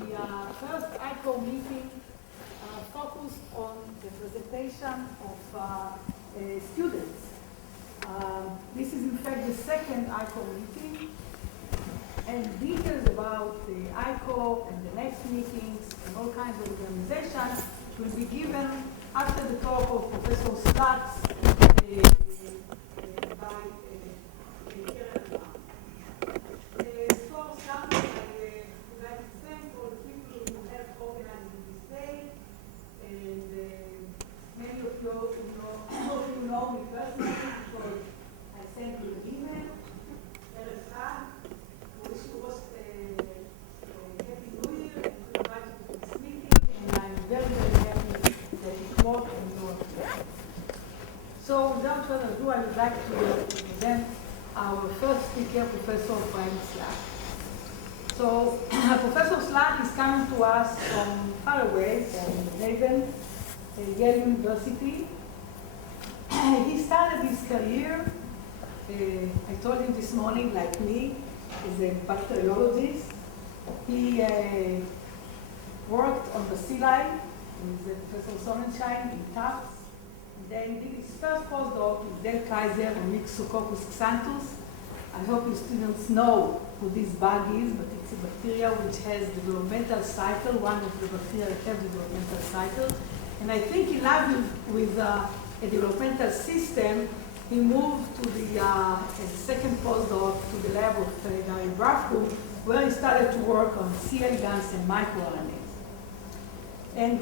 the first ICO meeting focused on the presentation of students. This is in fact the second ICO meeting, and details about the ICO and the next meetings and all kinds of organizations will be given after the talk of Professor Slats by know me personally because I sent you an email. Wish you was Happy New Year and to invite you to this meeting, and I'm very, very happy that you called and you're here. So without further ado, I would like to present our first speaker, Professor Frank Slack. So Professor Slack is coming to us from far away, from Haven, Yale University. He started his career, I told him this morning, like me, as a bacteriologist. He worked on the sea life with Professor Sonnenschein in Tufts. And then he did his first postdoc with Del Kaiser on Myxococcus xanthus. I hope you students know who this bug is, but it's a bacteria which has developmental cycle, one of the bacteria that have developmental cycle. And I think in love with a developmental system, he moved to the second postdoc to the lab of Gary Brafkum, where he started to work on C. elegans and microRNAs. And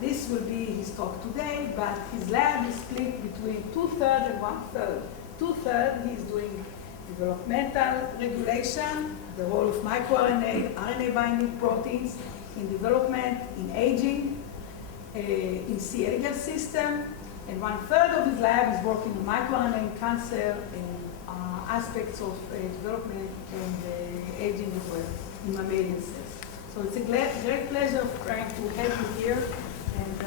this will be his talk today, but his lab is split between 2/3 and 1/3. 2/3 he's doing developmental regulation, the role of microRNA, RNA binding proteins in development, in aging, in C. elegans system, and 1/3 of his lab is working on microRNA in cancer and aspects of development and aging as well in mammalian cells. So it's a great pleasure trying to have you here, and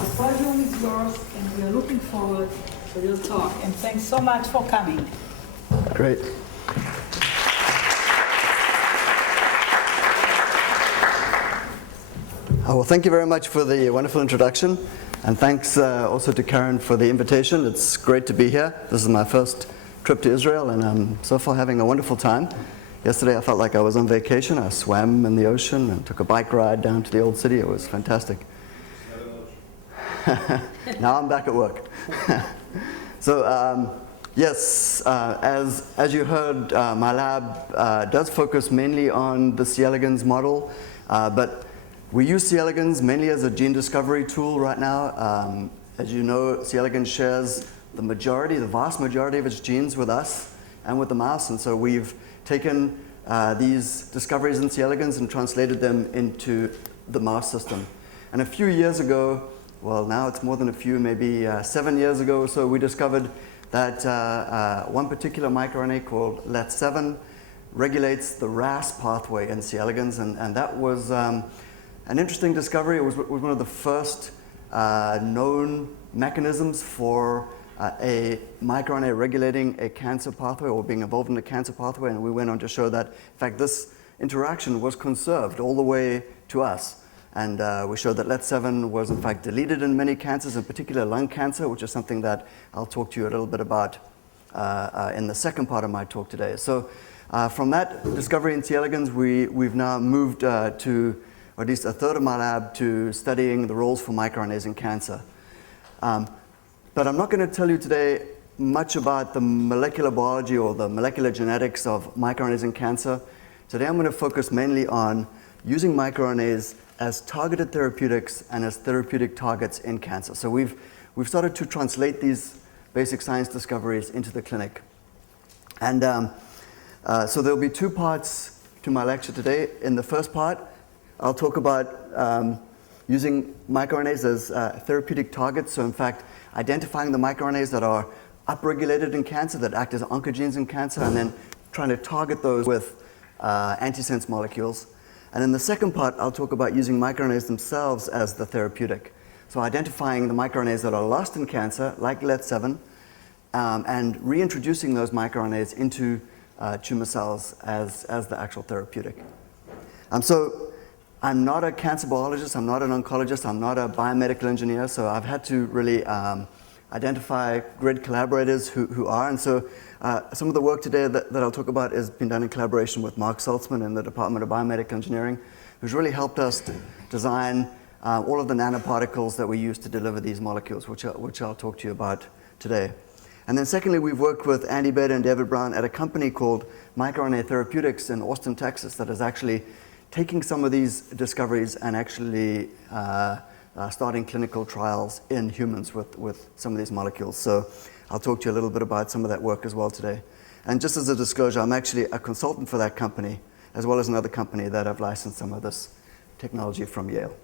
the podium is yours, and we are looking forward to your talk. And thanks so much for coming. Great. Well, thank you very much for the wonderful introduction, and thanks also to Karen for the invitation. It's great to be here. This is my first trip to Israel, and I'm so far having a wonderful time. Yesterday I felt like I was on vacation. I swam in the ocean and took a bike ride down to the old city. It was fantastic. Now I'm back at work. So yes, as you heard, my lab does focus mainly on the C. elegans model, but we use C. elegans mainly as a gene discovery tool right now. As you know, C. elegans shares the vast majority of its genes with us and with the mouse, and so we've taken these discoveries in C. elegans and translated them into the mouse system. And a few years ago, well, now it's more than a few, maybe 7 years ago or so, we discovered that one particular microRNA called LET7 regulates the RAS pathway in C. elegans, and that was an interesting discovery. It was one of the first known mechanisms for a microRNA regulating a cancer pathway or being involved in the cancer pathway, and we went on to show that, in fact, this interaction was conserved all the way to us. And we showed that LET7 was, in fact, deleted in many cancers, in particular lung cancer, which is something that I'll talk to you a little bit about in the second part of my talk today. So from that discovery in C. elegans, we've now moved to, or at least a third of my lab, to studying the roles for microRNAs in cancer. But I'm not going to tell you today much about the molecular biology or the molecular genetics of microRNAs in cancer. Today I'm going to focus mainly on using microRNAs as targeted therapeutics and as therapeutic targets in cancer. So we've started to translate these basic science discoveries into the clinic. And so there'll be two parts to my lecture today. In the first part, I'll talk about using microRNAs as therapeutic targets. So in fact, identifying the microRNAs that are upregulated in cancer, that act as oncogenes in cancer, and then trying to target those with antisense molecules. And in the second part, I'll talk about using microRNAs themselves as the therapeutic. So identifying the microRNAs that are lost in cancer, like LET7, and reintroducing those microRNAs into tumor cells as the actual therapeutic. So I'm not a cancer biologist, I'm not an oncologist, I'm not a biomedical engineer, so I've had to really identify great collaborators who are. And so some of the work today that I'll talk about has been done in collaboration with Mark Saltzman in the Department of Biomedical Engineering, who's really helped us to design all of the nanoparticles that we use to deliver these molecules, which I'll talk to you about today. And then secondly, we've worked with Andy Bader and David Brown at a company called MicroRNA Therapeutics in Austin, Texas, that is actually taking some of these discoveries and actually starting clinical trials in humans with some of these molecules. So I'll talk to you a little bit about some of that work as well today. And just as a disclosure, I'm actually a consultant for that company, as well as another company that have licensed some of this technology from Yale.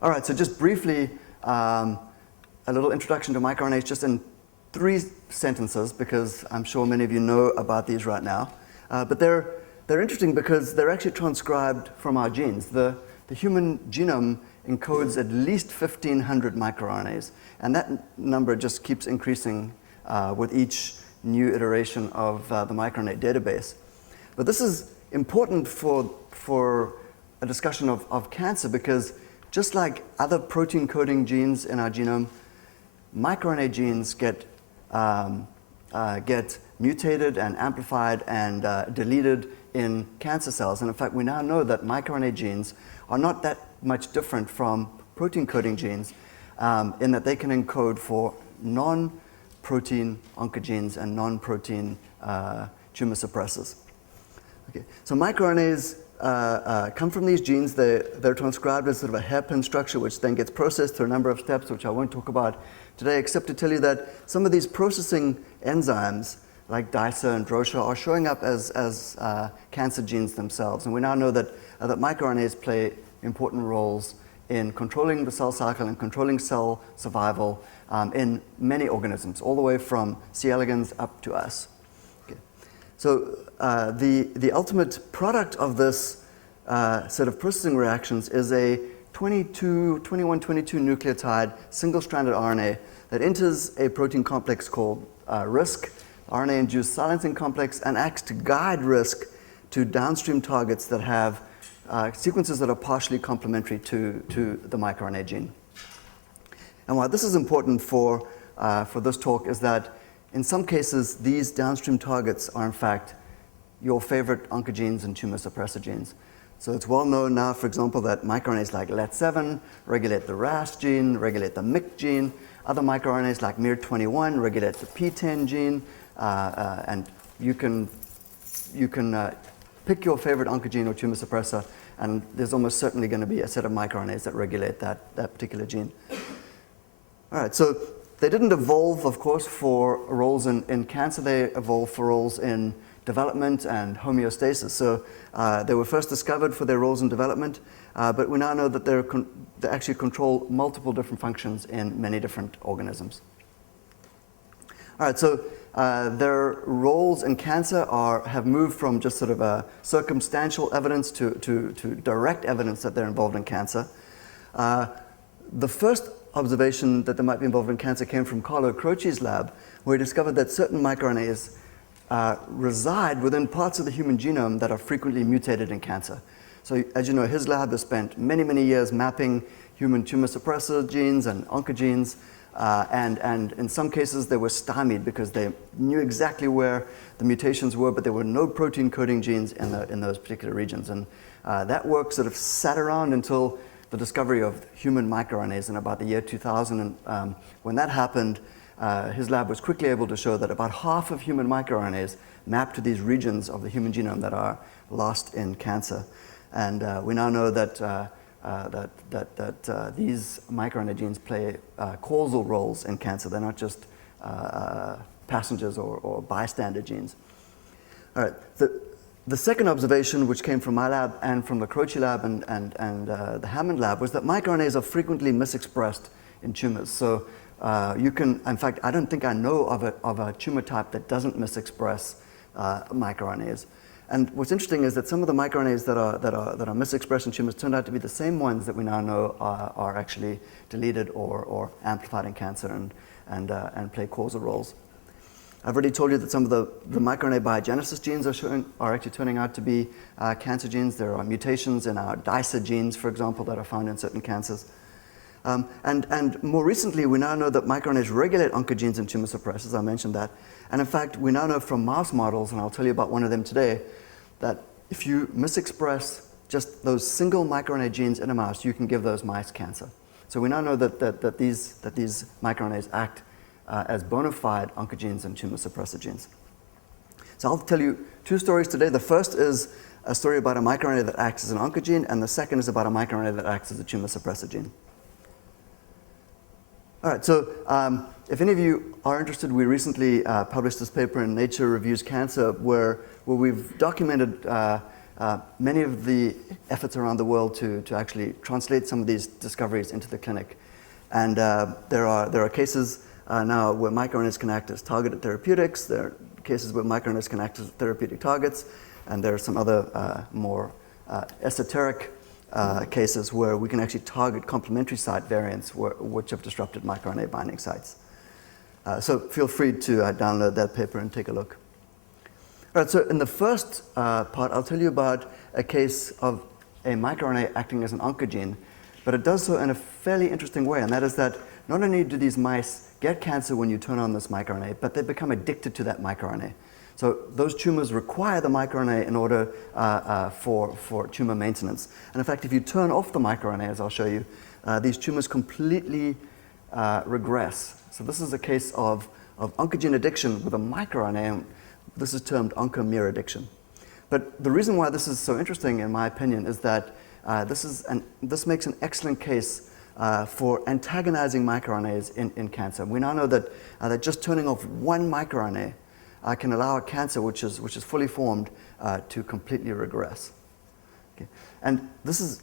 All right, so just briefly, a little introduction to microRNAs, just in 3 sentences, because I'm sure many of you know about these right now. But they're interesting because they're actually transcribed from our genes. The human genome encodes at least 1,500 microRNAs, and that number just keeps increasing with each new iteration of the microRNA database. But this is important for a discussion of cancer, because just like other protein coding genes in our genome, microRNA genes get mutated and amplified and deleted in cancer cells. And in fact, we now know that microRNA genes are not that much different from protein coding genes in that they can encode for non-protein oncogenes and non-protein tumor suppressors. Okay. So microRNAs come from these genes. They're transcribed as sort of a hairpin structure, which then gets processed through a number of steps, which I won't talk about today, except to tell you that some of these processing enzymes, like DICER and DROSHA, are showing up as cancer genes themselves. And we now know that microRNAs play important roles in controlling the cell cycle and controlling cell survival in many organisms, all the way from C. elegans up to us. Okay. So the ultimate product of this set of processing reactions is a 2122 nucleotide single-stranded RNA that enters a protein complex called RISC, RNA-induced silencing complex, and acts to guide RISC to downstream targets that have sequences that are partially complementary to the microRNA gene. And why this is important for this talk is that in some cases, these downstream targets are in fact your favorite oncogenes and tumor suppressor genes. So it's well known now, for example, that microRNAs like LAT7 regulate the RAS gene, regulate the MYC gene. Other microRNAs like miR21 regulate the PTEN gene, and you can pick your favorite oncogene or tumor suppressor, and there's almost certainly going to be a set of microRNAs that regulate that particular gene. All right, so they didn't evolve, of course, for roles in cancer. They evolved for roles in development and homeostasis. So they were first discovered for their roles in development, but we now know that they actually control multiple different functions in many different organisms. All right, so their roles in cancer have moved from just sort of a circumstantial evidence to direct evidence that they're involved in cancer. The first observation that they might be involved in cancer came from Carlo Croce's lab, where he discovered that certain microRNAs reside within parts of the human genome that are frequently mutated in cancer. So as you know, his lab has spent many, many years mapping human tumor suppressor genes and oncogenes, and in some cases they were stymied because they knew exactly where the mutations were, but there were no protein coding genes in those particular regions. And that work sort of sat around until the discovery of human microRNAs in about the year 2000. And when that happened, his lab was quickly able to show that about half of human microRNAs map to these regions of the human genome that are lost in cancer. And we now know that these microRNA genes play causal roles in cancer. They're not just passengers or bystander genes. All right. The second observation, which came from my lab and from the Croce lab and the Hammond lab, was that microRNAs are frequently misexpressed in tumors. So you can, in fact, I don't think I know of a tumor type that doesn't misexpress microRNAs. And what's interesting is that some of the microRNAs that are misexpressed in tumors turned out to be the same ones that we now know are actually deleted or amplified in cancer and play causal roles. I've already told you that some of the microRNA biogenesis genes are actually turning out to be cancer genes. There are mutations in our DICER genes, for example, that are found in certain cancers. And more recently, we now know that microRNAs regulate oncogenes and tumor suppressors. I mentioned that. And in fact, we now know from mouse models, and I'll tell you about one of them today, that if you misexpress just those single microRNA genes in a mouse, you can give those mice cancer. So we now know that these microRNAs act as bona fide oncogenes and tumor suppressor genes. So I'll tell you two stories today. The first is a story about a microRNA that acts as an oncogene, and the second is about a microRNA that acts as a tumor suppressor gene. All right, so if any of you are interested, we recently published this paper in Nature Reviews Cancer where we've documented many of the efforts around the world to actually translate some of these discoveries into the clinic. And there are cases now where microRNAs can act as targeted therapeutics. There are cases where microRNAs can act as therapeutic targets. And there are some other more esoteric cases where we can actually target complementary site variants which have disrupted microRNA binding sites. So feel free to download that paper and take a look. All right, so in the first part, I'll tell you about a case of a microRNA acting as an oncogene, but it does so in a fairly interesting way, and that is that not only do these mice get cancer when you turn on this microRNA, but they become addicted to that microRNA. So those tumors require the microRNA in order for tumor maintenance. And in fact, if you turn off the microRNA, as I'll show you, these tumors completely regress. So this is a case of oncogene addiction with a microRNA, and this is termed oncomere addiction. But the reason why this is so interesting, in my opinion, is that this makes an excellent case for antagonizing microRNAs in cancer. We now know that just turning off one microRNA can allow a cancer which is fully formed to completely regress. Okay. And this is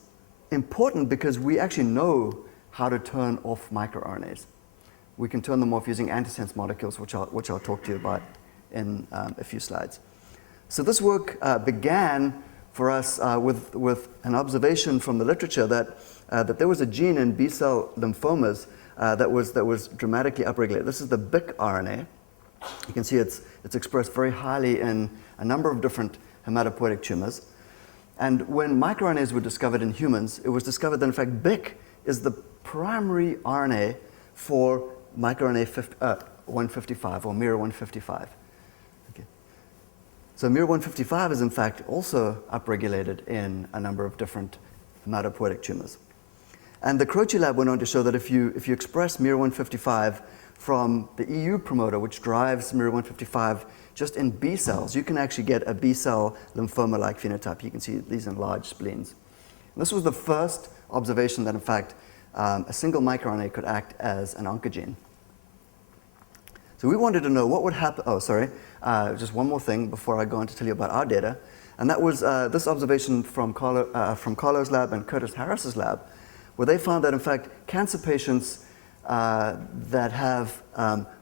important because we actually know how to turn off microRNAs. We can turn them off using antisense molecules, which I'll talk to you about in a few slides. So this work began for us with an observation from the literature that there was a gene in B-cell lymphomas that was dramatically upregulated. This is the BIC RNA. You can see it's expressed very highly in a number of different hematopoietic tumors. And when microRNAs were discovered in humans, it was discovered that in fact BIC is the primary RNA for microRNA 155 or miR-155. Okay. So miR-155 is in fact also upregulated in a number of different hematopoietic tumors. And the Croce lab went on to show that if you express miR-155 from the EU promoter, which drives miR-155 just in B cells, you can actually get a B-cell lymphoma-like phenotype. You can see these enlarged spleens. And this was the first observation that, in fact, a single microRNA could act as an oncogene. So we wanted to know what would happen. Oh, sorry. Just one more thing before I go on to tell you about our data. And that was this observation from Carlo's lab and Curtis Harris's lab, where they found that, in fact, cancer patients that have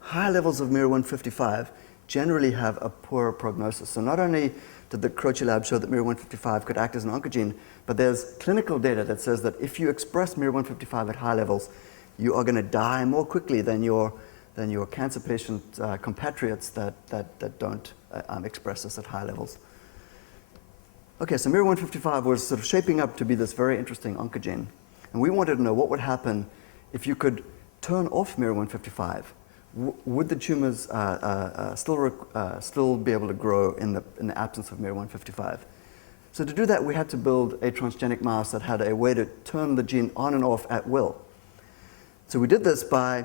high levels of miR-155 generally have a poorer prognosis. So not only did the Croce lab show that miR-155 could act as an oncogene, but there's clinical data that says that if you express miR-155 at high levels, you are going to die more quickly than your cancer patient compatriots that don't express this at high levels. Okay, so miR-155 was sort of shaping up to be this very interesting oncogene. And we wanted to know what would happen if you could turn off miR-155. Would the tumors still be able to grow in the absence of miR-155? So to do that, we had to build a transgenic mouse that had a way to turn the gene on and off at will. So we did this by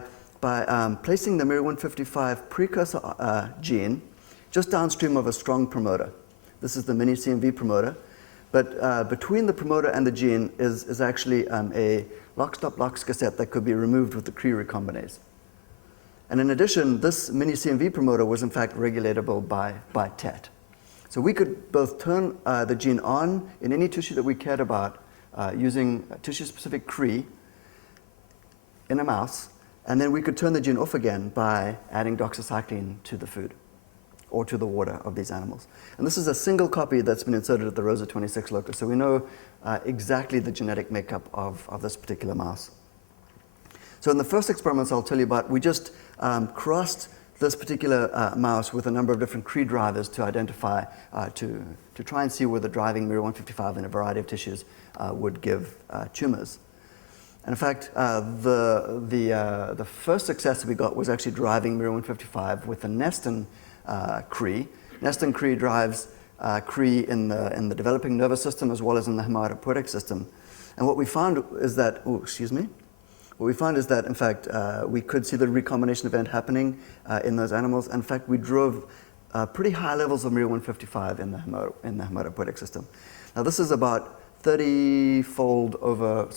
placing the miR-155 precursor gene just downstream of a strong promoter. This is the mini CMV promoter. But between the promoter and the gene is actually a lock-stop LOX cassette that could be removed with the Cre recombinase. And in addition, this mini CMV promoter was in fact regulatable by TET. So we could both turn the gene on in any tissue that we cared about using tissue-specific Cre in a mouse, and then we could turn the gene off again by adding doxycycline to the food or to the water of these animals. And this is a single copy that's been inserted at the ROSA 26 locus, so we know exactly the genetic makeup of this particular mouse. So in the first experiments I'll tell you about, we just crossed this particular mouse with a number of different Cree drivers to identify, to try and see whether driving miR-155 in a variety of tissues would give tumors. And in fact, the first success that we got was actually driving miR-155 with the Nestin Cree. Nestin Cree drives Cree in the developing nervous system as well as in the hematopoietic system. And what we found is that, what we found is that, in fact, we could see the recombination event happening in those animals. In fact, we drove pretty high levels of miR-155 in the hematopoietic system. Now, this is about 30-fold over,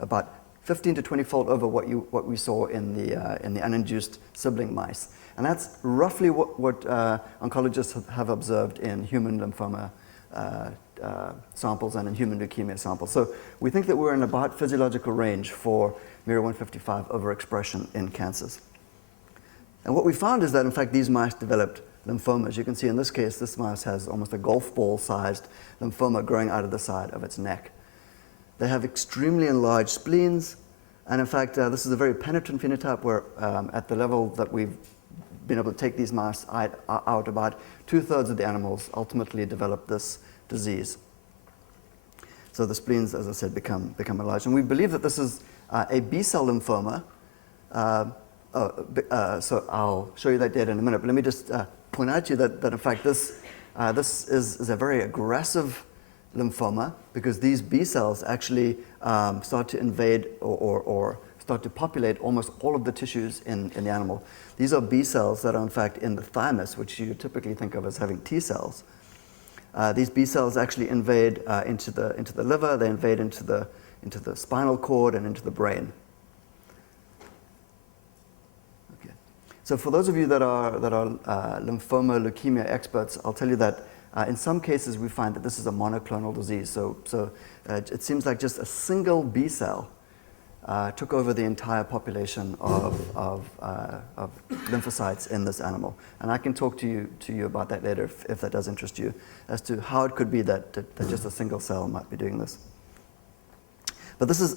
about 15 to 20-fold over what we saw in the uninduced sibling mice. And that's roughly what oncologists have observed in human lymphoma samples and in human leukemia samples. So we think that we're in about physiological range for miR-155 overexpression in cancers. And what we found is that, in fact, these mice developed lymphomas. You can see in this case, this mouse has almost a golf ball-sized lymphoma growing out of the side of its neck. They have extremely enlarged spleens, and in fact, this is a very penetrant phenotype where at the level that we've been able to take these mice out, about 2/3 of the animals ultimately develop this disease. So the spleens, as I said, become enlarged. And we believe that this is a B-cell lymphoma. So I'll show you that data in a minute, but let me just point out to you that in fact this is a very aggressive lymphoma because these B cells actually start to invade or start to populate almost all of the tissues in the animal. These are B cells that are in fact in the thymus, which you typically think of as having T cells. These B cells actually invade into the liver, they invade into the spinal cord and into the brain. Okay. So for those of you that are lymphoma, leukemia experts, I'll tell you that in some cases we find that this is a monoclonal disease. So it seems like just a single B cell took over the entire population of lymphocytes in this animal. And I can talk to you about that later if that does interest you, as to how it could be that just a single cell might be doing this. But this is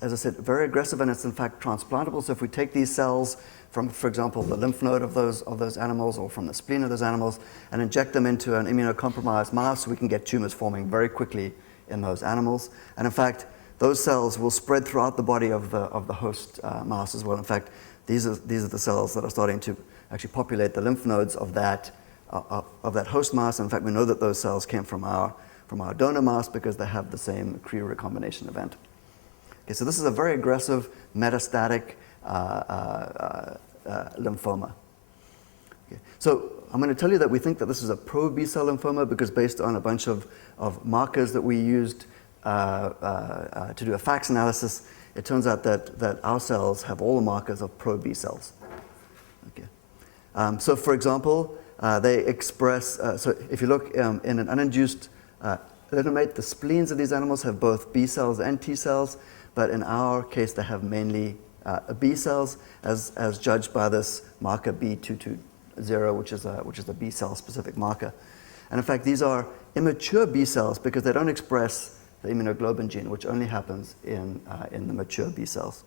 as I said, very aggressive, and it's in fact transplantable. So if we take these cells from, for example, the lymph node of those animals or from the spleen of those animals and inject them into an immunocompromised mouse, we can get tumors forming very quickly in those animals. And in fact, those cells will spread throughout the body of the host mouse as well. In fact, these are the cells that are starting to actually populate the lymph nodes of that host mouse. In fact, we know that those cells came from our donor mouse because they have the same Cree recombination event. Okay, so this is a very aggressive metastatic lymphoma. Okay. So I'm going to tell you that we think that this is a pro-B cell lymphoma because based on a bunch of markers that we used to do a FACS analysis, it turns out that our cells have all the markers of pro-B cells. Okay. So for example, they express, so if you look in an uninduced lineamate, the spleens of these animals have both B cells and T cells, but in our case they have mainly B cells as judged by this marker B220, which is a B cell specific marker. And in fact, these are immature B cells because they don't express the immunoglobulin gene, which only happens in the mature B cells.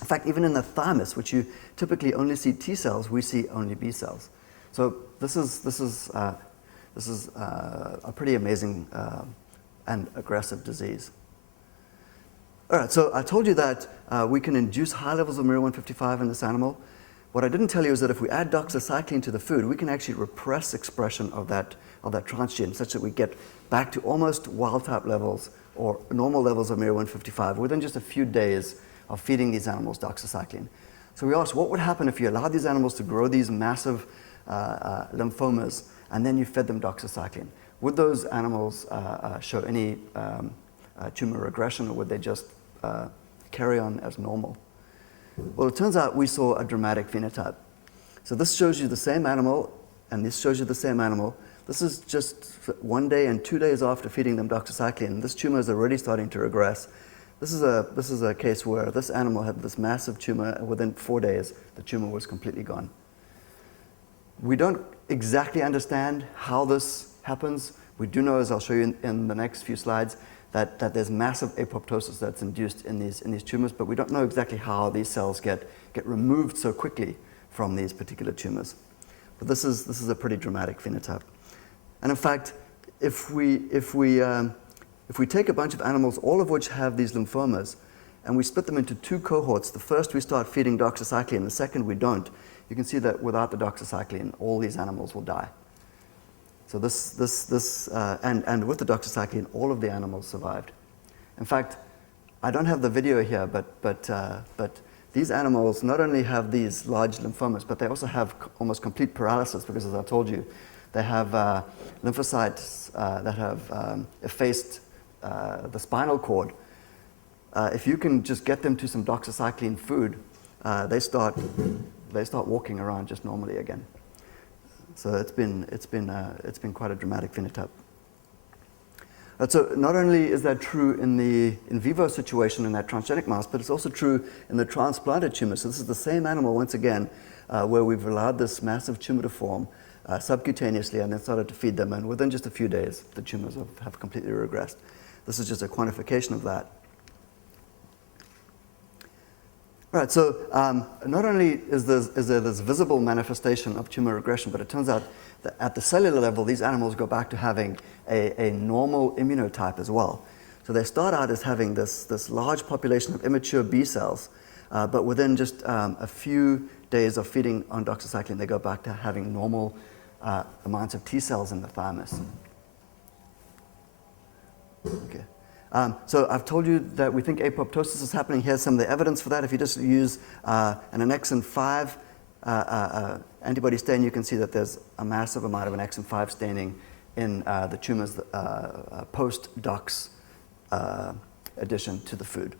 In fact, even in the thymus, which you typically only see T cells, we see only B cells. So this is a pretty amazing and aggressive disease. All right, so I told you that we can induce high levels of miR-155 in this animal. What I didn't tell you is that if we add doxycycline to the food, we can actually repress expression of that transgene such that we get back to almost wild-type levels or normal levels of miR-155 within just a few days of feeding these animals doxycycline. So we asked, what would happen if you allowed these animals to grow these massive lymphomas and then you fed them doxycycline? Would those animals show any tumor regression, or would they just carry on as normal? Well, it turns out we saw a dramatic phenotype. So this shows you the same animal, and this shows you the same animal. This is just 1 day and 2 days after feeding them doxycycline, and this tumor is already starting to regress. This is a case where this animal had this massive tumor, and within 4 days, the tumor was completely gone. We don't exactly understand how this happens. We do know, as I'll show you in the next few slides, that there's massive apoptosis that's induced in these tumors, but we don't know exactly how these cells get removed so quickly from these particular tumors. But this is a pretty dramatic phenotype. And in fact, if we take a bunch of animals, all of which have these lymphomas, and we split them into two cohorts, the first we start feeding doxycycline, the second we don't, you can see that without the doxycycline, all these animals will die. So and with the doxycycline, all of the animals survived. In fact, I don't have the video here, but these animals not only have these large lymphomas, but they also have almost complete paralysis because, as I told you, they have lymphocytes that have effaced the spinal cord. If you can just get them to some doxycycline food, they start walking around just normally again. So it's been quite a dramatic phenotype. So not only is that true in the in vivo situation in that transgenic mouse, but it's also true in the transplanted tumor. So this is the same animal once again, where we've allowed this massive tumor to form subcutaneously and then started to feed them, and within just a few days, the tumors have completely regressed. This is just a quantification of that. All right, so not only is there this visible manifestation of tumor regression, but it turns out that at the cellular level, these animals go back to having a normal immunotype as well. So they start out as having this large population of immature B cells, but within just a few days of feeding on doxycycline, they go back to having normal amounts of T cells in the thymus. Okay. So I've told you that we think apoptosis is happening. Here's some of the evidence for that. If you just use an annexin 5 antibody stain, you can see that there's a massive amount of annexin 5 staining in the tumors post-dox addition to the food.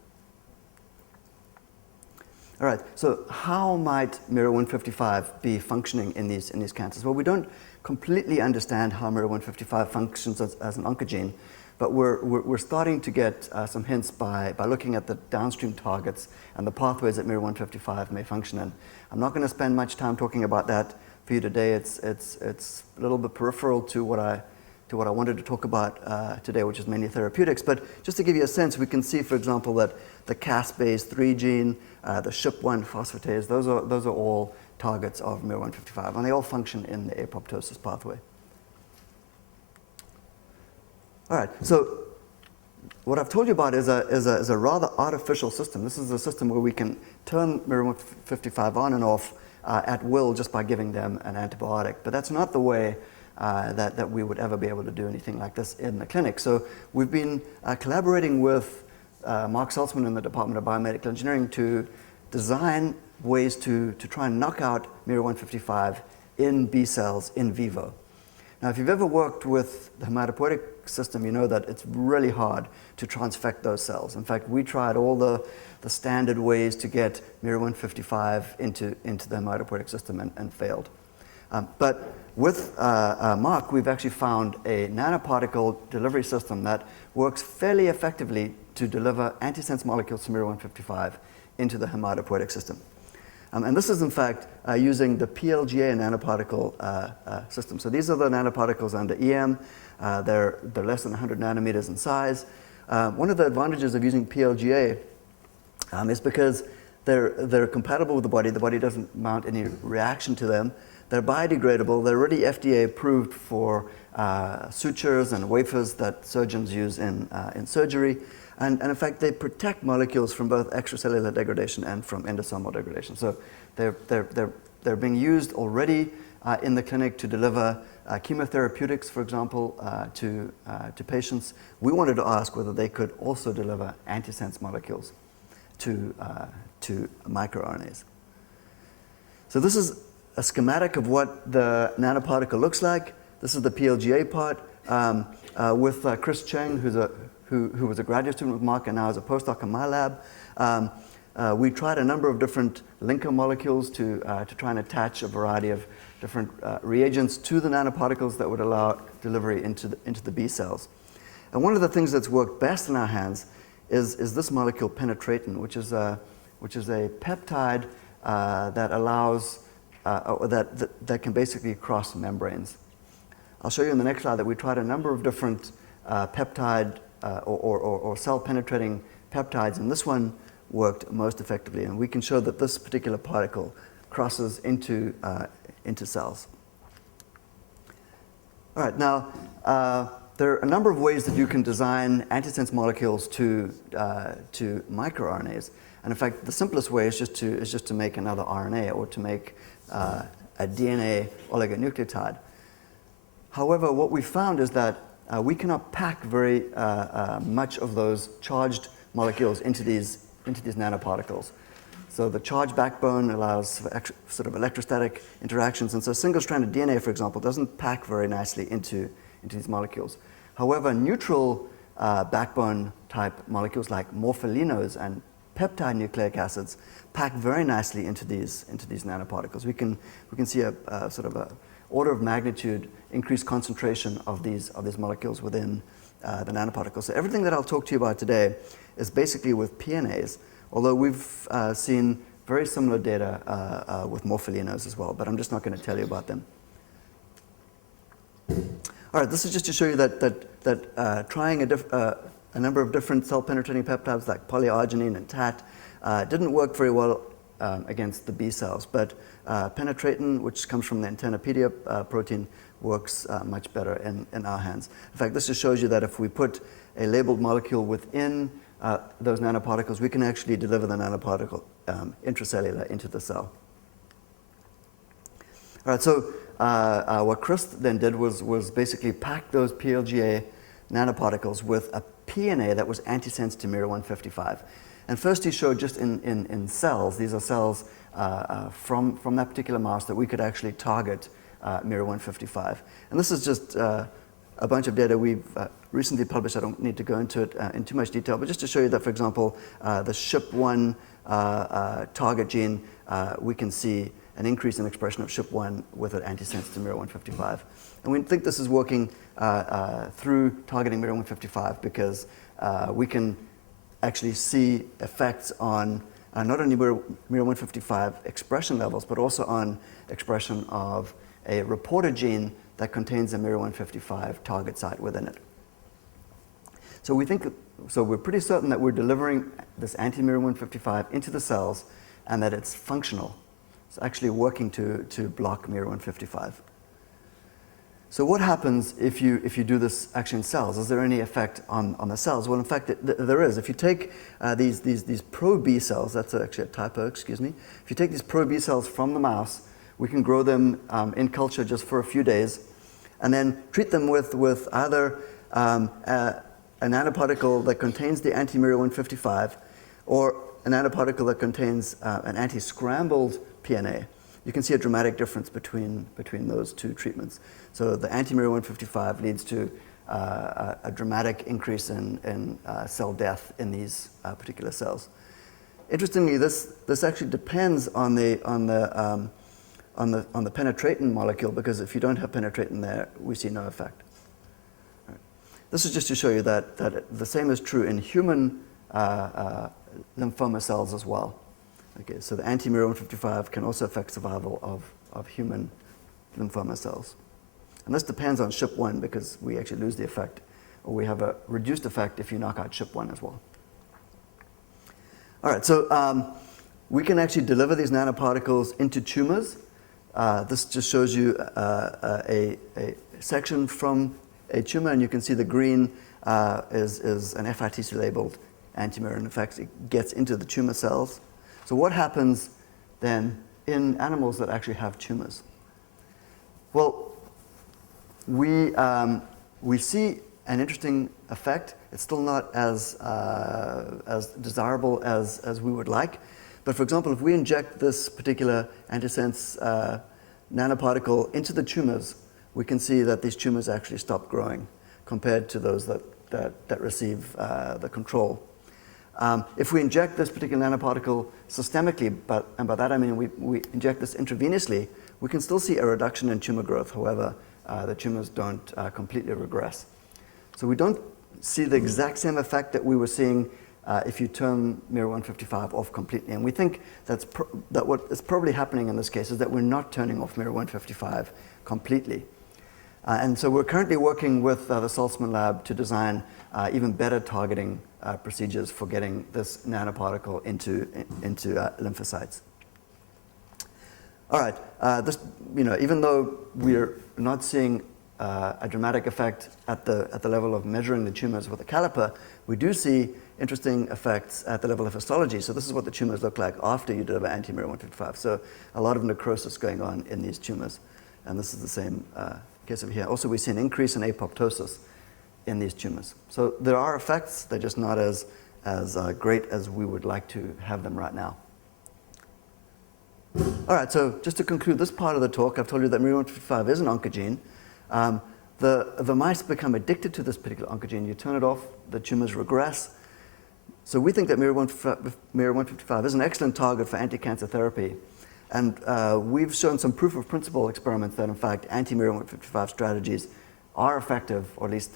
All right, so how might miR-155 be functioning in these cancers? Well, we don't completely understand how miR-155 functions as an oncogene, but we're starting to get some hints by looking at the downstream targets and the pathways that miR-155 may function in. I'm not going to spend much time talking about that for you today. It's a little bit peripheral to what I wanted to talk about today, which is mainly therapeutics. But just to give you a sense, we can see, for example, that the caspase-3 gene, the SHP1 phosphatase, those are all targets of miR-155, and they all function in the apoptosis pathway. All right, so what I've told you about is a rather artificial system. This is a system where we can turn miR-155 on and off at will just by giving them an antibiotic. But that's not the way that we would ever be able to do anything like this in the clinic. So we've been collaborating with Mark Saltzman in the Department of Biomedical Engineering to design ways to try and knock out miR-155 in B cells in vivo. Now, if you've ever worked with the hematopoietic system, you know that it's really hard to transfect those cells. In fact, we tried all the standard ways to get miR-155 into the hematopoietic system and failed. But with Mark, we've actually found a nanoparticle delivery system that works fairly effectively to deliver antisense molecules to miR-155 into the hematopoietic system. And this is, in fact, using the PLGA nanoparticle system. So these are the nanoparticles under EM. They're less than 100 nanometers in size. One of the advantages of using PLGA is because they're compatible with the body. The body doesn't mount any reaction to them. They're biodegradable. They're already FDA approved for sutures and wafers that surgeons use in surgery. And in fact, they protect molecules from both extracellular degradation and from endosomal degradation. So they're being used already in the clinic to deliver chemotherapeutics, for example, to patients. We wanted to ask whether they could also deliver antisense molecules to MicroRNAs. So this is a schematic of what the nanoparticle looks like. This is the PLGA part with Chris Cheng, who was a graduate student with Mark and now is a postdoc in my lab. We tried a number of different linker molecules to try and attach a variety of different reagents to the nanoparticles that would allow delivery into the B cells. And one of the things that's worked best in our hands is this molecule penetratin, which is a peptide that allows that can basically cross membranes. I'll show you in the next slide that we tried a number of different peptide or cell-penetrating peptides, and this one worked most effectively. And we can show that this particular particle crosses into cells. All right, now there are a number of ways that you can design antisense molecules to microRNAs. And in fact, the simplest way is just to make another RNA or to make a DNA oligonucleotide. However, what we found is that we cannot pack very much of those charged molecules into these nanoparticles. So the charged backbone allows for sort of electrostatic interactions, and so single-stranded DNA, for example, doesn't pack very nicely into these molecules. However, neutral backbone type molecules like morpholinos and peptide nucleic acids pack very nicely into these nanoparticles. We can see a sort of a order of magnitude increased concentration of these molecules within the nanoparticles. So everything that I'll talk to you about today is basically with PNAs, although we've seen very similar data with morpholinos as well, but I'm just not going to tell you about them. All right, this is just to show you that trying a number of different cell-penetrating peptides like polyarginine and TAT didn't work very well against the B cells, but penetratin, which comes from the Antennapedia protein, works much better in our hands. In fact, this just shows you that if we put a labeled molecule within those nanoparticles, we can actually deliver the nanoparticle intracellular into the cell. All right, so what Chris then did was basically pack those PLGA nanoparticles with a PNA that was antisense to miR-155. And first he showed just in cells, these are cells from that particular mouse, that we could actually target miR-155. And this is just a bunch of data we've recently published. I don't need to go into it in too much detail, but just to show you that, for example, the SHP1 target gene, we can see an increase in expression of SHP1 with an antisense to miR-155. And we think this is working through targeting miR-155 because we can actually see effects on not only miR-155 expression levels, but also on expression of a reporter gene that contains a miR-155 target site within it. So we're pretty certain that we're delivering this anti-miR-155 into the cells and that it's functional. It's actually working to block miR-155. So what happens if you do this actually in cells? Is there any effect on the cells? Well, in fact, there is. If you take these pro-B cells, that's actually a typo, excuse me. If you take these pro-B cells from the mouse, we can grow them in culture just for a few days, and then treat them with either a nanoparticle that contains the anti-miR-155 or a nanoparticle that contains an anti-scrambled PNA. You can see a dramatic difference between those two treatments. So the anti-miR-155 leads to a dramatic increase in cell death in these particular cells. Interestingly, this actually depends on the penetratin molecule, because if you don't have penetratin there, we see no effect. Right. This is just to show you that the same is true in human lymphoma cells as well. Okay, so the anti-miR-155 can also affect survival of human lymphoma cells. And this depends on SHP1, because we actually lose the effect, or we have a reduced effect if you knock out SHP1 as well. All right, so we can actually deliver these nanoparticles into tumors. This just shows you a section from a tumor, and you can see the green is an FITC labeled antimirror, and in fact it gets into the tumor cells. So what happens then in animals that actually have tumors? Well, we see an interesting effect. It's still not as desirable as we would like. But for example, if we inject this particular antisense nanoparticle into the tumors, we can see that these tumors actually stop growing compared to those that receive the control. If we inject this particular nanoparticle systemically, and by that I mean we inject this intravenously, we can still see a reduction in tumor growth. However, the tumors don't completely regress. So we don't see the exact same effect that we were seeing if you turn miR-155 off completely. And we think that what is probably happening in this case is that we're not turning off miR-155 completely. And so we're currently working with the Saltzman lab to design even better targeting procedures for getting this nanoparticle into lymphocytes. All right, even though we're not seeing a dramatic effect at the level of measuring the tumors with a caliper, we do see interesting effects at the level of histology. So this is what the tumors look like after you deliver anti-MIR-155. So a lot of necrosis going on in these tumors. And this is the same case over here. Also, we see an increase in apoptosis in these tumors. So there are effects, they're just not as great as we would like to have them right now. All right, so just to conclude this part of the talk, I've told you that MIR-155 is an oncogene. The mice become addicted to this particular oncogene. You turn it off, the tumors regress. So we think that MIR-155 is an excellent target for anti-cancer therapy. And we've shown some proof of principle experiments that, in fact, anti-MIR-155 strategies are effective, or at least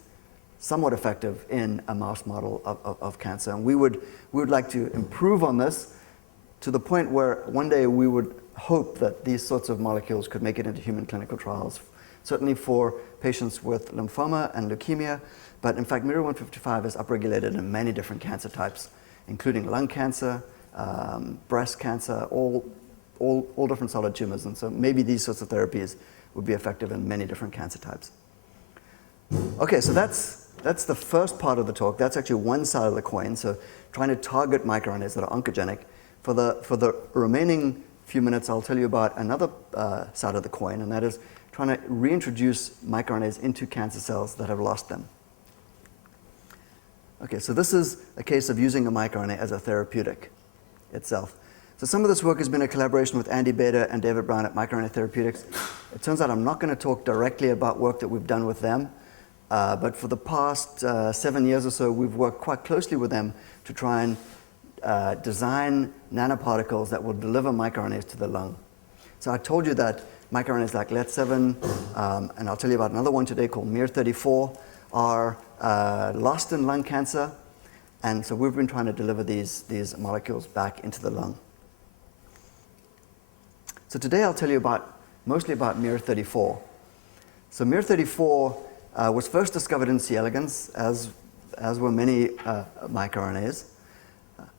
somewhat effective, in a mouse model of cancer. And we would like to improve on this to the point where one day we would hope that these sorts of molecules could make it into human clinical trials, certainly for patients with lymphoma and leukemia. But in fact, MIR-155 is upregulated in many different cancer types, including lung cancer, breast cancer, all different solid tumors. And so maybe these sorts of therapies would be effective in many different cancer types. Okay, so that's the first part of the talk. That's actually one side of the coin. So trying to target microRNAs that are oncogenic. For the remaining few minutes, I'll tell you about another side of the coin, and that is trying to reintroduce microRNAs into cancer cells that have lost them. Okay, so this is a case of using a microRNA as a therapeutic itself. So some of this work has been a collaboration with Andy Bader and David Brown at MicroRNA Therapeutics. It turns out I'm not going to talk directly about work that we've done with them, but for the past 7 years or so, we've worked quite closely with them to try and design nanoparticles that will deliver microRNAs to the lung. So I told you that microRNAs like LET7, and I'll tell you about another one today called MIR-34, are lost in lung cancer. And so we've been trying to deliver these molecules back into the lung. So today I'll tell you mostly about MIR-34. So MIR-34 was first discovered in C. elegans, as were many microRNAs,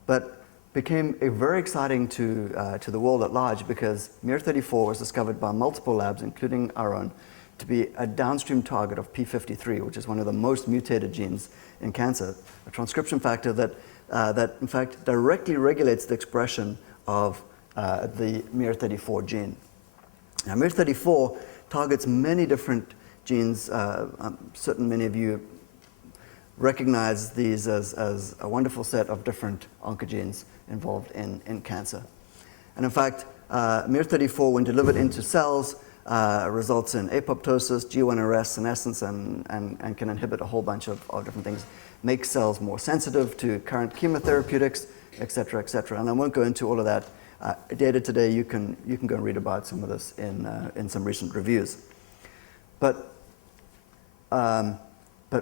but became very exciting to the world at large because MIR-34 was discovered by multiple labs, including our own, to be a downstream target of p53, which is one of the most mutated genes in cancer, a transcription factor that in fact directly regulates the expression of the MIR-34 gene. Now, MIR-34 targets many different genes. Many of you recognize these as a wonderful set of different oncogenes involved in cancer. And in fact, MIR-34, when delivered into cells, results in apoptosis, G1RS, senescence, and can inhibit a whole bunch of different things, makes cells more sensitive to current chemotherapeutics, et cetera, et cetera. And I won't go into all of that data today. You can go and read about some of this in some recent reviews. But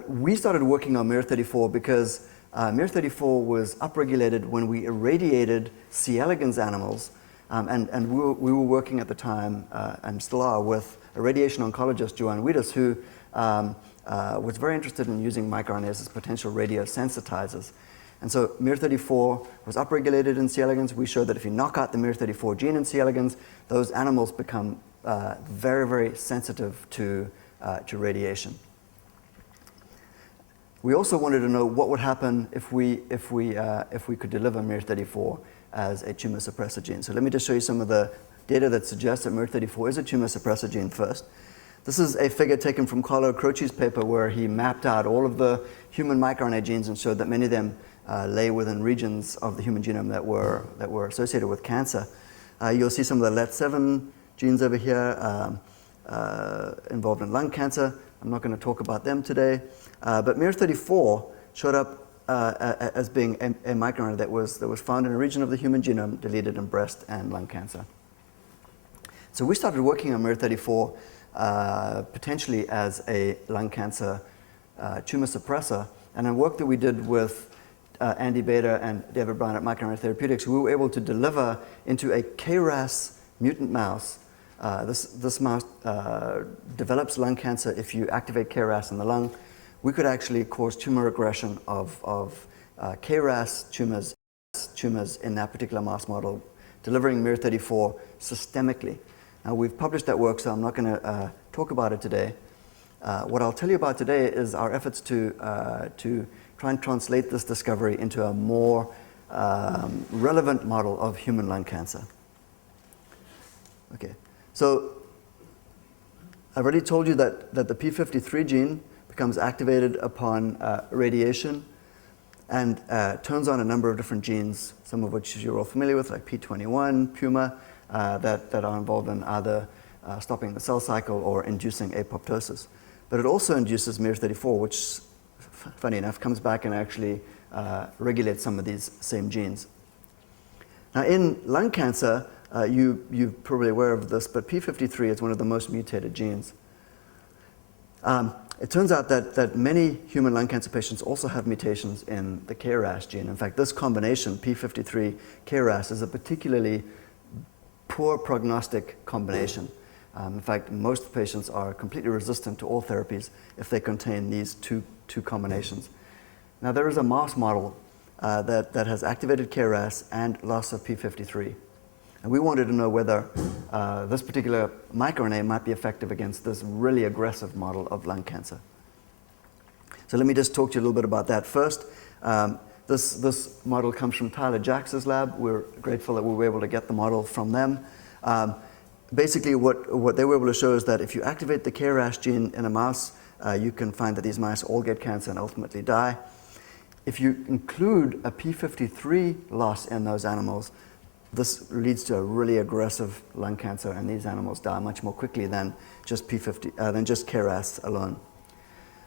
we started working on MIR-34 because MIR-34 was upregulated when we irradiated C. elegans animals. And we were working at the time, and still are, with a radiation oncologist, Joanne Wieders, who was very interested in using microRNAs as potential radiosensitizers. And so MIR-34 was upregulated in C. elegans. We showed that if you knock out the MIR-34 gene in C. elegans, those animals become very, very sensitive to radiation. We also wanted to know what would happen if we could deliver MIR-34 as a tumor suppressor gene. So let me just show you some of the data that suggests that MIR-34 is a tumor suppressor gene first. This is a figure taken from Carlo Croce's paper where he mapped out all of the human microRNA genes and showed that many of them lay within regions of the human genome that were associated with cancer. You'll see some of the LET7 genes over here involved in lung cancer. I'm not going to talk about them today. But MIR-34 showed up as being a microRNA that was found in a region of the human genome deleted in breast and lung cancer. So we started working on MIR-34 potentially as a lung cancer tumor suppressor. And in work that we did with Andy Bader and David Brown at MicroRNA Therapeutics, we were able to deliver into a KRAS mutant mouse this mouse develops lung cancer if you activate KRAS in the lung. We could actually cause tumor regression of KRAS tumors in that particular mouse model, delivering miR-34 systemically. Now, we've published that work, so I'm not going to talk about it today. What I'll tell you about today is our efforts to try and translate this discovery into a more relevant model of human lung cancer. Okay, so I've already told you that the p53 gene becomes activated upon radiation and turns on a number of different genes, some of which you're all familiar with, like p21, PUMA, that are involved in either stopping the cell cycle or inducing apoptosis. But it also induces miR-34, which, funny enough, comes back and actually regulates some of these same genes. Now, in lung cancer, you're probably aware of this, but p53 is one of the most mutated genes. It turns out that many human lung cancer patients also have mutations in the KRAS gene. In fact, this combination, p53 KRAS, is a particularly poor prognostic combination. In fact, most patients are completely resistant to all therapies if they contain these two combinations. Now, there is a mouse model that has activated KRAS and loss of p53. And we wanted to know whether this particular microRNA might be effective against this really aggressive model of lung cancer. So let me just talk to you a little bit about that. First, this model comes from Tyler Jax's lab. We're grateful that we were able to get the model from them. Basically, what they were able to show is that if you activate the KRAS gene in a mouse, you can find that these mice all get cancer and ultimately die. If you include a p53 loss in those animals, this leads to a really aggressive lung cancer, and these animals die much more quickly than just KRAS alone.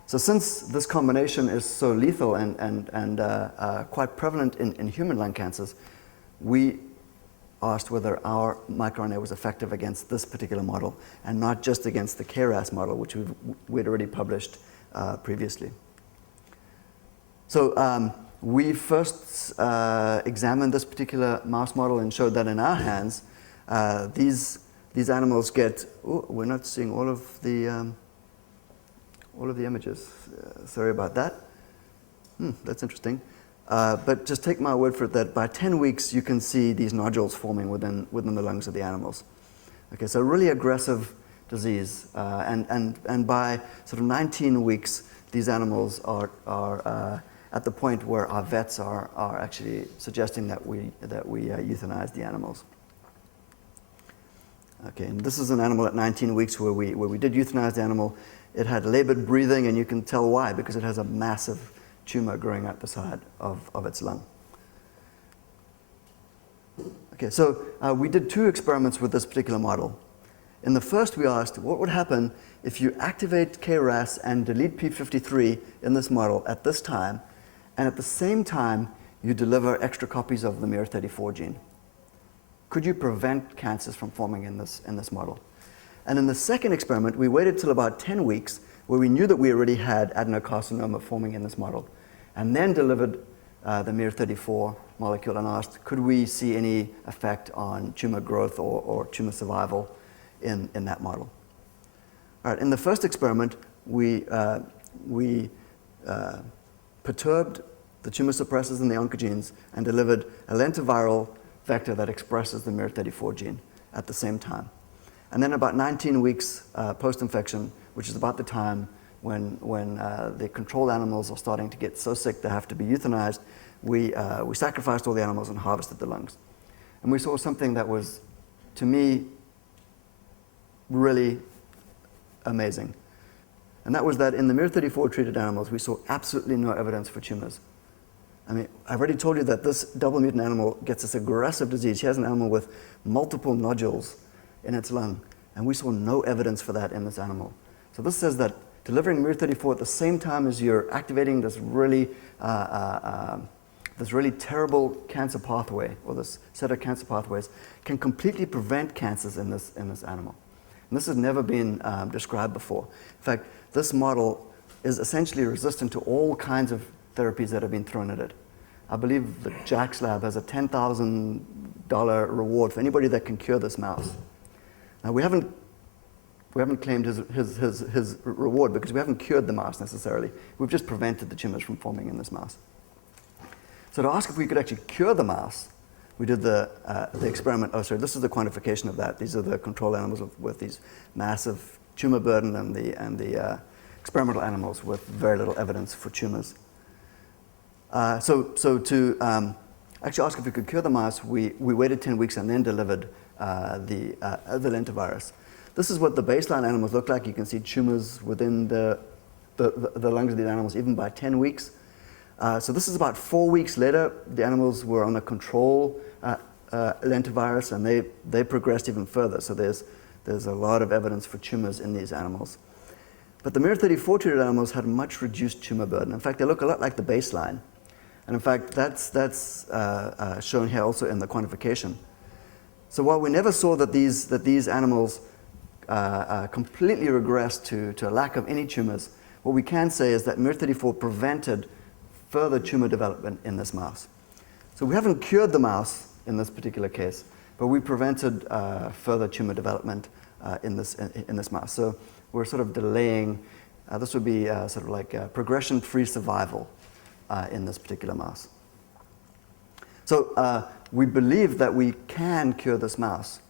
So since this combination is so lethal and quite prevalent in human lung cancers, we asked whether our microRNA was effective against this particular model and not just against the KRAS model, which we'd already published previously. So we first examined this particular mouse model and showed that in our hands, these animals get. Oh, we're not seeing all of the images. Sorry about that. That's interesting. But just take my word for it that by 10 weeks you can see these nodules forming within the lungs of the animals. Okay, so really aggressive disease, and by sort of 19 weeks, these animals are at the point where our vets are actually suggesting that we euthanize the animals. Okay, and this is an animal at 19 weeks where we did euthanize the animal. It had labored breathing, and you can tell why, because it has a massive tumor growing out the side of its lung. Okay, so we did 2 experiments with this particular model. In the first, we asked what would happen if you activate KRAS and delete p53 in this model at this time, and at the same time you deliver extra copies of the miR-34 gene. Could you prevent cancers from forming in this model? And in the second experiment, we waited till about 10 weeks, where we knew that we already had adenocarcinoma forming in this model, and then delivered the miR-34 molecule and asked, could we see any effect on tumor growth or tumor survival in that model? All right, in the first experiment, we perturbed the tumor suppressors and the oncogenes and delivered a lentiviral vector that expresses the miR-34 gene at the same time. And then about 19 weeks post-infection, which is about the time when the control animals are starting to get so sick they have to be euthanized, we sacrificed all the animals and harvested the lungs. And we saw something that was, to me, really amazing. And that was that in the miR-34 treated animals, we saw absolutely no evidence for tumors. I mean, I've already told you that this double mutant animal gets this aggressive disease. He has an animal with multiple nodules in its lung, and we saw no evidence for that in this animal. So this says that delivering miR-34 at the same time as you're activating this really terrible cancer pathway, or this set of cancer pathways, can completely prevent cancers in this animal. And this has never been described before. In fact, this model is essentially resistant to all kinds of therapies that have been thrown at it. I believe the Jax lab has a $10,000 reward for anybody that can cure this mouse. Now we haven't claimed his reward because we haven't cured the mouse necessarily. We've just prevented the tumors from forming in this mouse. So to ask if we could actually cure the mouse, we did the experiment. Oh, sorry, this is the quantification of that. These are the control animals with these massive tumor burden and the experimental animals with very little evidence for tumors. So to actually ask if we could cure the mouse, we waited 10 weeks and then delivered the lentivirus. This is what the baseline animals look like. You can see tumors within the lungs of these animals even by 10 weeks. So this is about 4 weeks later. The animals were on a control lentivirus, and they progressed even further. So there's a lot of evidence for tumors in these animals. But the miR-34 treated animals had much reduced tumor burden. In fact, they look a lot like the baseline. And in fact, that's shown here also in the quantification. So while we never saw that these animals completely regressed to a lack of any tumors, what we can say is that miR-34 prevented further tumor development in this mouse. So we haven't cured the mouse in this particular case, but we prevented further tumor development in this mouse. So we're sort of delaying, this would be sort of like progression-free survival in this particular mouse. So we believe that we can cure this mouse.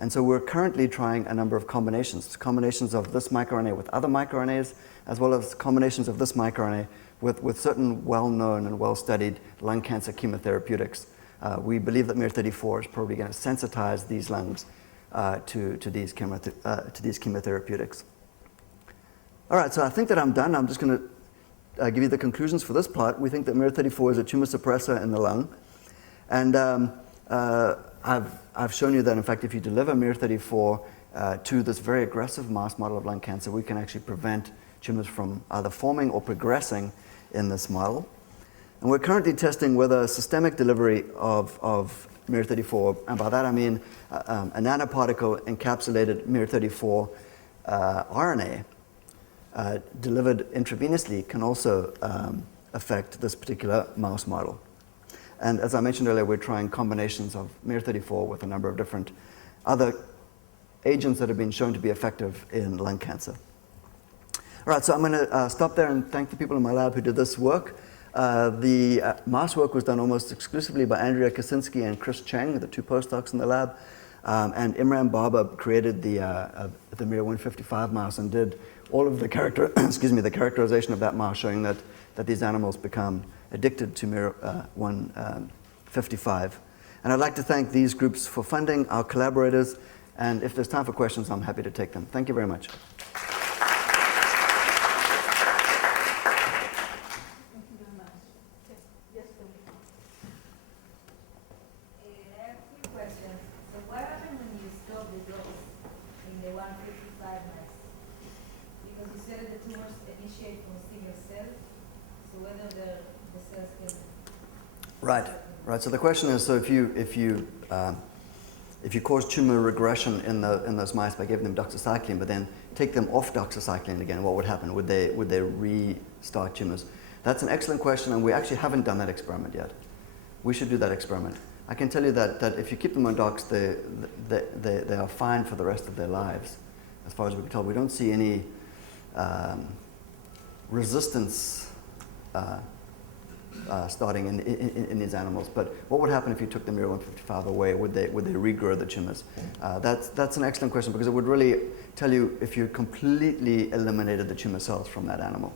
And so we're currently trying a number of combinations of this microRNA with other microRNAs, as well as combinations of this microRNA with certain well-known and well-studied lung cancer chemotherapeutics. We believe that miR-34 is probably going to sensitize these lungs to these chemotherapeutics. All right, so I think that I'm done. I'm just going to give you the conclusions for this part. We think that miR-34 is a tumor suppressor in the lung. And I've shown you that, in fact, if you deliver miR-34 to this very aggressive mouse model of lung cancer, we can actually prevent tumors from either forming or progressing in this model. And we're currently testing whether systemic delivery of miR-34, and by that I mean a nanoparticle encapsulated miR-34 RNA delivered intravenously can also affect this particular mouse model. And as I mentioned earlier, we're trying combinations of miR-34 with a number of different other agents that have been shown to be effective in lung cancer. All right, so I'm going to stop there and thank the people in my lab who did this work. The mouse work was done almost exclusively by Andrea Kaczynski and Chris Cheng, the two postdocs in the lab. And Imran Baba created the miR-155 mouse and did all of the the characterization of that mouse, showing that these animals become addicted to miR-155. And I'd like to thank these groups for funding, our collaborators, and if there's time for questions, I'm happy to take them. Thank you very much. Right. So the question is, so if you cause tumor regression in those mice by giving them doxycycline, but then take them off doxycycline again, what would happen? Would they restart tumors? That's an excellent question, and we actually haven't done that experiment yet. We should do that experiment. I can tell you that if you keep them on dox, they are fine for the rest of their lives, as far as we can tell. We don't see any resistance starting in these animals. But what would happen if you took the miR-155 away? Would they regrow the tumors? That's an excellent question, because it would really tell you if you completely eliminated the tumor cells from that animal.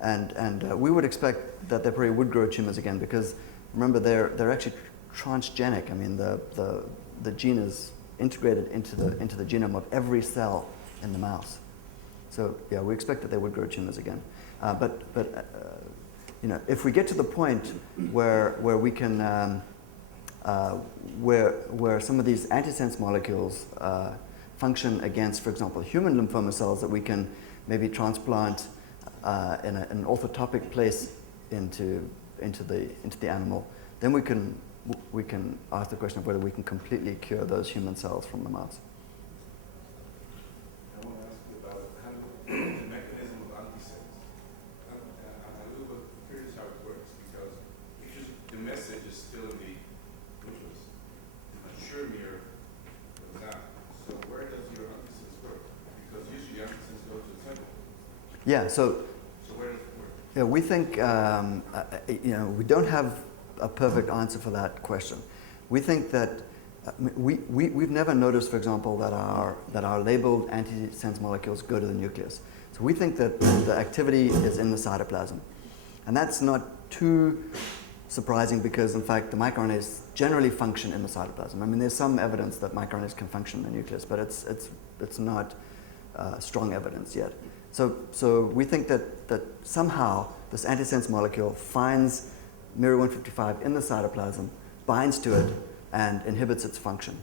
And we would expect that they probably would grow tumors again, because remember, they're actually transgenic. I mean, the gene is integrated into the genome of every cell in the mouse. So yeah, we expect that they would grow tumors again. But you know, if we get to the point where we can where some of these antisense molecules function against, for example, human lymphoma cells that we can maybe transplant in an orthotopic place into the animal, then we can ask the question of whether we can completely cure those human cells from the mouse. I want to ask you about the mechanism of antisense. I'm a little bit curious how it works, because the message is still in the nucleus. I'm sure mirror goes out. Yeah, so So where does it work? yeah, we think, we don't have a perfect answer for that question. We think that we've never noticed, for example, that our labeled antisense molecules go to the nucleus. So we think that the activity is in the cytoplasm. And that's not too surprising because, in fact, the microRNAs generally function in the cytoplasm. I mean, there's some evidence that microRNAs can function in the nucleus, but it's not strong evidence yet. So we think that somehow this antisense molecule finds miR-155 in the cytoplasm, binds to it, and inhibits its function.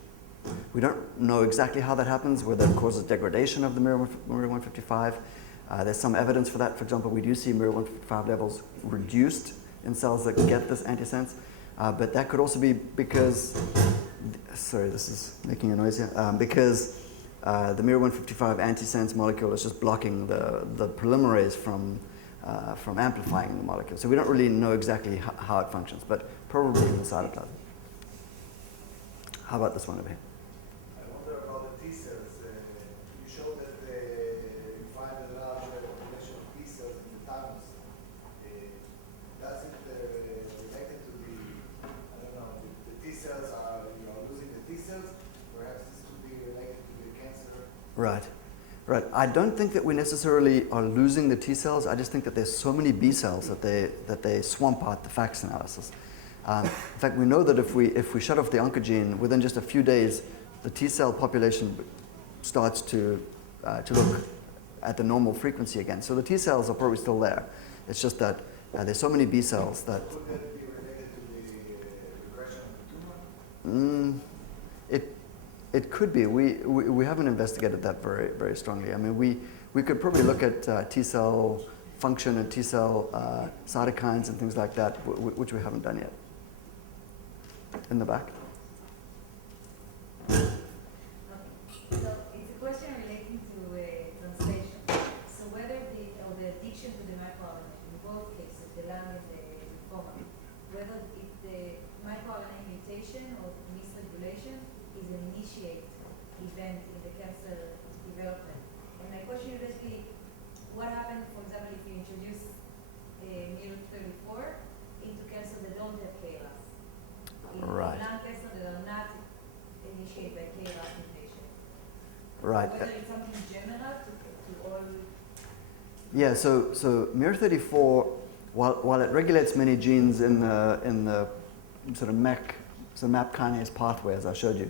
We don't know exactly how that happens, whether it causes degradation of the miR-155. There's some evidence for that. For example, we do see miR-155 levels reduced in cells that get this antisense, but that could also be because, sorry, this is making a noise here, because the miR-155 antisense molecule is just blocking the polymerase from amplifying the molecule. So we don't really know exactly how it functions, but probably in the cytoplasm. How about this one over here? I wonder about the T cells. You showed that you find a large population of T cells in the thymus. Does it related to the T cells you are losing the T cells? Perhaps this could be related to the cancer. Right. Right. I don't think that we necessarily are losing the T cells. I just think that there's so many B cells that they swamp out the FACS analysis. In fact, we know that if we shut off the oncogene, within just a few days, the T cell population starts to look at the normal frequency again. So the T cells are probably still there. It's just that there's so many B cells that. Could that be related to the regression of the tumor? It could be. We haven't investigated that very, very strongly. I mean, we could probably look at T cell function and T cell cytokines and things like that, which we haven't done yet. In the back. Okay. So it's a question relating to translation. So whether the addiction to the microRNA, in both cases, the lung and the lymphoma, whether the microRNA mutation or misregulation is an initiate event in the cancer development. And my question is basically, what happens, for example, if you introduce miR-34 into cancers that don't have KRAS? Right. In lung cancers that are not initiated by KRAS mutation. Right. Whether it's something general to all. Yeah. So miR-34, while it regulates many genes in the sort of MAP kinase pathway, as I showed you,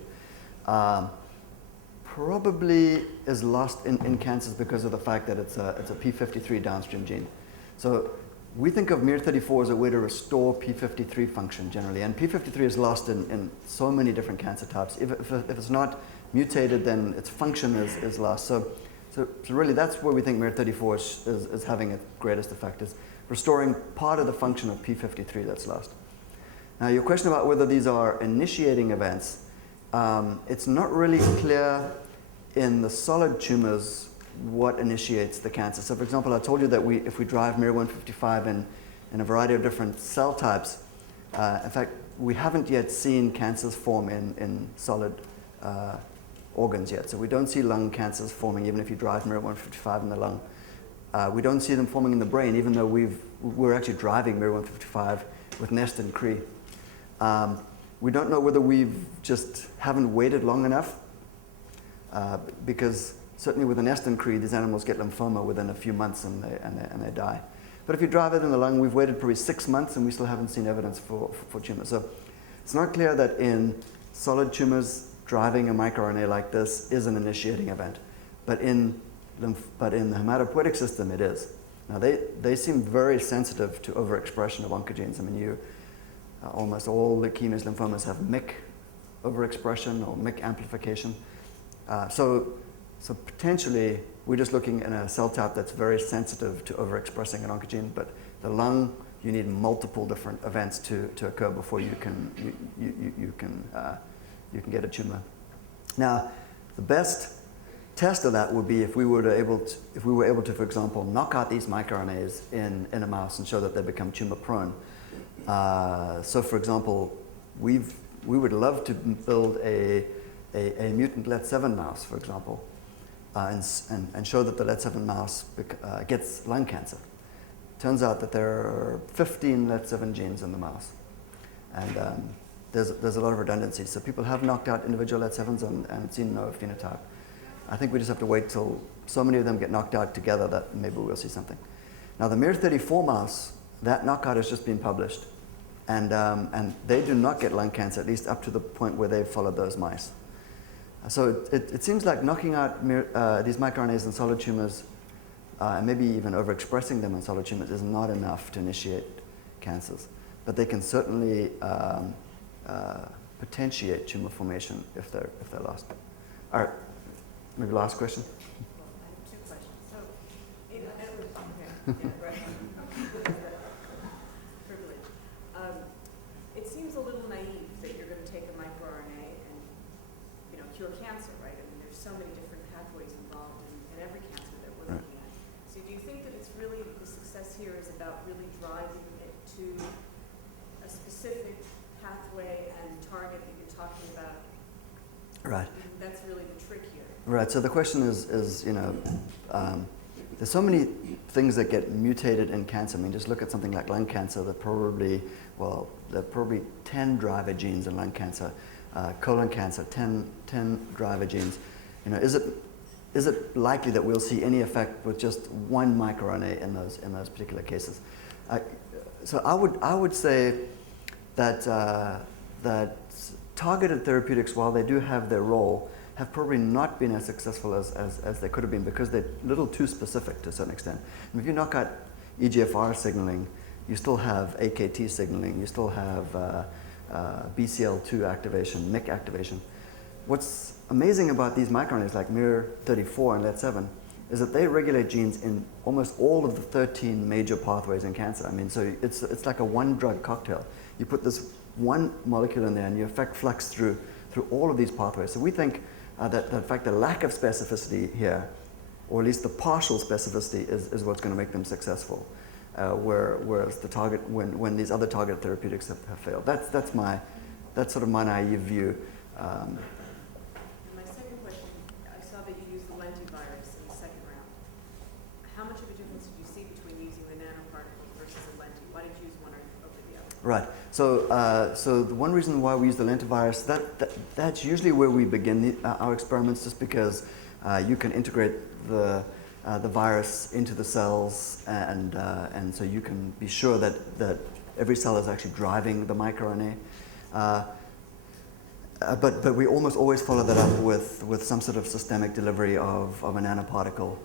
probably is lost in cancers because of the fact that it's a p53 downstream gene. So we think of miR-34 as a way to restore p53 function generally, and p53 is lost in so many different cancer types. If it's not mutated, then its function is lost. So really that's where we think miR-34 is having its greatest effect, is restoring part of the function of p53 that's lost. Now your question about whether these are initiating events, it's not really clear in the solid tumors what initiates the cancer. So for example, I told you that if we drive miR-155 in a variety of different cell types, in fact, we haven't yet seen cancers form in solid organs yet. So we don't see lung cancers forming even if you drive miR-155 in the lung. We don't see them forming in the brain, even though we're actually driving miR-155 with Nest and Cree. We don't know whether we've just haven't waited long enough, because certainly with the Nest and Cree, these animals get lymphoma within a few months and they die. But if you drive it in the lung, we've waited probably 6 months and we still haven't seen evidence for tumors. So it's not clear that in solid tumors, driving a microRNA like this is an initiating event. But in the hematopoietic system, it is. Now they seem very sensitive to overexpression of oncogenes. I mean, almost all leukemias, lymphomas have MYC overexpression or MYC amplification. So potentially, we're just looking at a cell type that's very sensitive to overexpressing an oncogene, but the lung, you need multiple different events to occur before you can get a tumor. Now, the best test of that would be if we were able to, for example, knock out these microRNAs in a mouse and show that they become tumor prone. So, for example, we would love to build a mutant LET7 mouse, for example, and show that the LET7 mouse gets lung cancer. Turns out that there are 15 LET7 genes in the mouse. And there's a lot of redundancy. So people have knocked out individual LET7s and seen no phenotype. I think we just have to wait till so many of them get knocked out together that maybe we'll see something. Now the MIR34 mouse, that knockout has just been published. And they do not get lung cancer, at least up to the point where they've followed those mice. So it seems like knocking out these microRNAs in solid tumors, and maybe even overexpressing them in solid tumors, is not enough to initiate cancers. But they can certainly potentiate tumor formation if they're lost. All right, maybe last question. Well, I have two questions. So, privilege. It seems a little naive that you're going to take a microRNA and, cure cancer, right? I mean, there's so many different pathways involved in every cancer that we're looking at. So, do you think that it's really the success here is about really driving it to a specific pathway and target that you're talking about? Right. That's really the trick here. Right. So the question is there's so many things that get mutated in cancer. I mean, just look at something like lung cancer. There are probably 10 driver genes in lung cancer. Colon cancer, 10 driver genes. Is it likely that we'll see any effect with just one microRNA in those particular cases? So I would say that targeted therapeutics, while they do have their role, have probably not been as successful as they could have been because they're a little too specific to a certain extent. And if you knock out EGFR signaling, you still have AKT signaling, you still have BCL2 activation, MYC activation. What's amazing about these microRNAs like MIR34 and LET7 is that they regulate genes in almost all of the 13 major pathways in cancer. I mean, so it's like a one-drug cocktail. You put this one molecule in there and you affect flux through all of these pathways. So we think that in fact the lack of specificity here, or at least the partial specificity, is what's going to make them successful. Whereas the target, when these other targeted therapeutics have failed. That's sort of my naive view. And my second question, I saw that you used the lentivirus in the second round. How much of a difference did you see between using the nanoparticle versus the lenti? Why did you use one over the other? Right. So the one reason why we use the lentivirus, that's usually where we begin our experiments, just because you can integrate the virus into the cells, and so you can be sure that every cell is actually driving the microRNA. But we almost always follow that up with some sort of systemic delivery of a nanoparticle.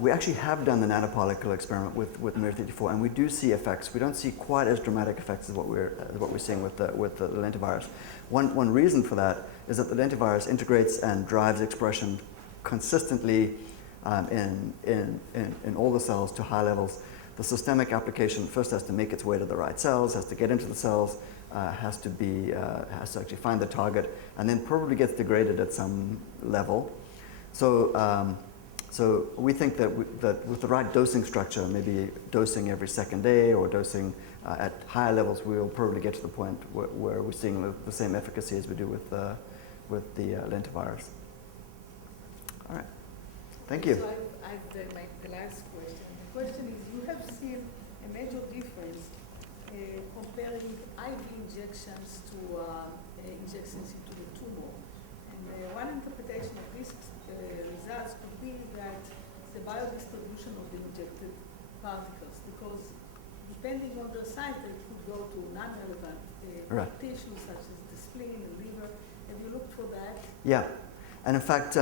We actually have done the nanoparticle experiment with MIR34, and we do see effects. We don't see quite as dramatic effects as what we're seeing with the lentivirus. One reason for that is that the lentivirus integrates and drives expression consistently in all the cells to high levels. The systemic application first has to make its way to the right cells, has to get into the cells, has to actually find the target, and then probably gets degraded at some level. So we think that with the right dosing structure, maybe dosing every second day or dosing at higher levels, we'll probably get to the point where we're seeing the same efficacy as we do with the lentivirus. All right. Thank you. So I have the last question. The question is, you have seen a major difference comparing IV injections to injections into the tumor. And one interpretation of these results could be that the biodistribution of the injected particles, because depending on their size, they could go to non-relevant tissues such as the spleen and liver. Have you looked for that? Yeah, and in fact,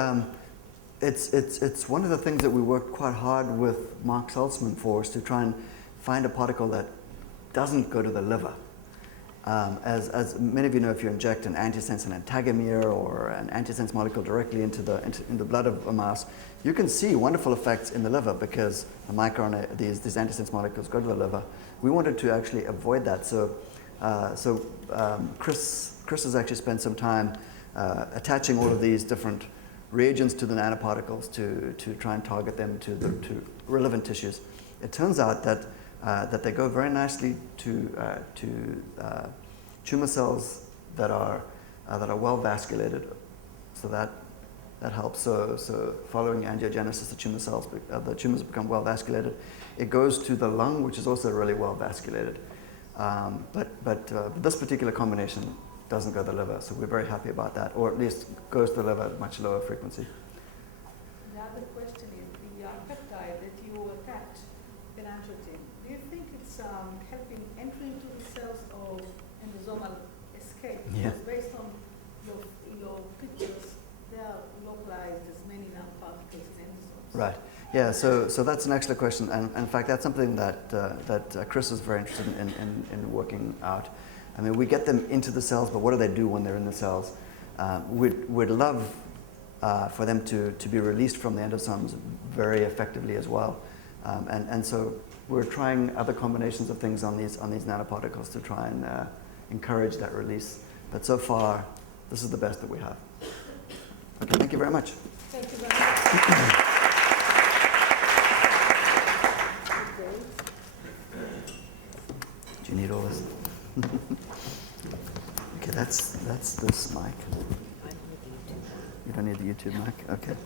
it's one of the things that we worked quite hard with Mark Salzman for, is to try and find a particle that doesn't go to the liver. As many of you know, if you inject an antisense, an antagomer, or an antisense molecule directly into the blood of a mouse, you can see wonderful effects in the liver because the microRNA, these antisense molecules go to the liver. We wanted to actually avoid that. So Chris has actually spent some time attaching all of these different reagents to the nanoparticles to try and target them to relevant tissues. It turns out that they go very nicely to tumor cells that are well vasculated, so that that helps. So following angiogenesis, the tumors become well vasculated. It goes to the lung, which is also really well vasculated. But this particular combination doesn't go to the liver, so we're very happy about that, or at least goes to the liver at much lower frequency. The other question is the peptide that you attach, phenangiotin, do you think it's helping entry into the cells or endosomal escape? Yeah. Because based on your pictures, they are localized as many nanoparticles in endosomes. Right. Yeah. So that's an excellent question, and in fact, that's something that Chris is very interested in working out. I mean, we get them into the cells, but what do they do when they're in the cells? We'd love for them to be released from the endosomes very effectively as well. And so we're trying other combinations of things on these nanoparticles to try and encourage that release. But so far, this is the best that we have. Okay, thank you very much. Thank you very much. Do you need all this? Okay, that's this mic. You don't need the YouTube mic? Okay.